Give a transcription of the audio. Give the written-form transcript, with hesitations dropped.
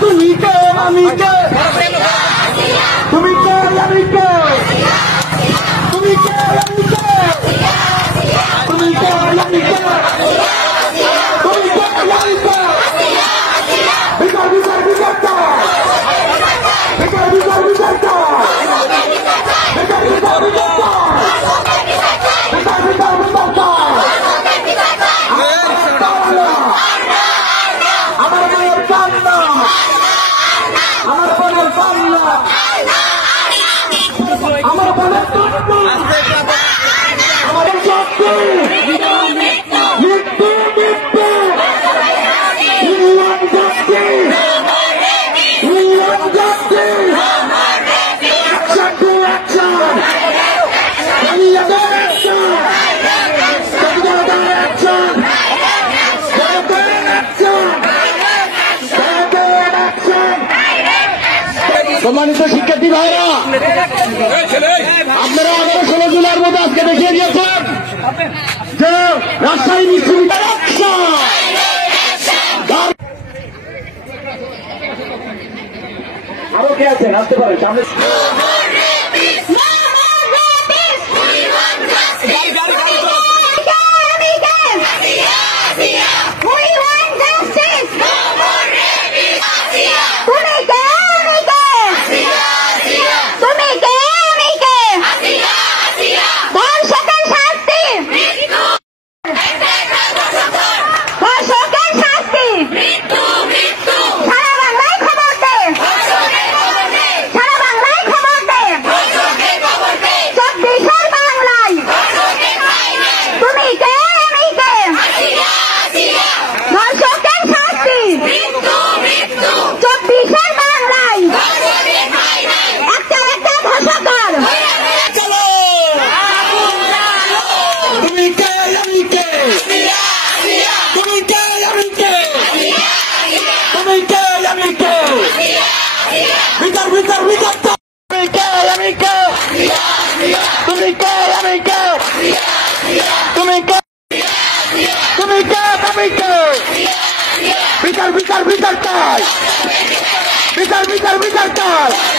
তুমি কে আমি কে তুমি কে আমি কে তুমি কে আমি কে তুমি কে আমি কে তুমি কে আমি কে বিচার বিচার বিচার বিচার বিচার বিচার বিচার বিচার আমার বোনের আমাদের শক্তি মৃত্যু মৃত্যু union Shakti union Shakti action to action জনতার অ্যাকশন জনতার অ্যাকশন জনতার অ্যাকশন জনতার অ্যাকশন। সম্মানিত শিক্ষার্থী ভাইরা, আপনারা 16 জুলাইয়ের মধ্যে আজকে দেখিয়ে দিয়েছেন যে রাজশাহী বিশ্ববিদ্যালয় আরো কে আছেন আসতে পারে সামনে। বিচার বিচার বিচার চাই বিচার বিচার বিচার চাই।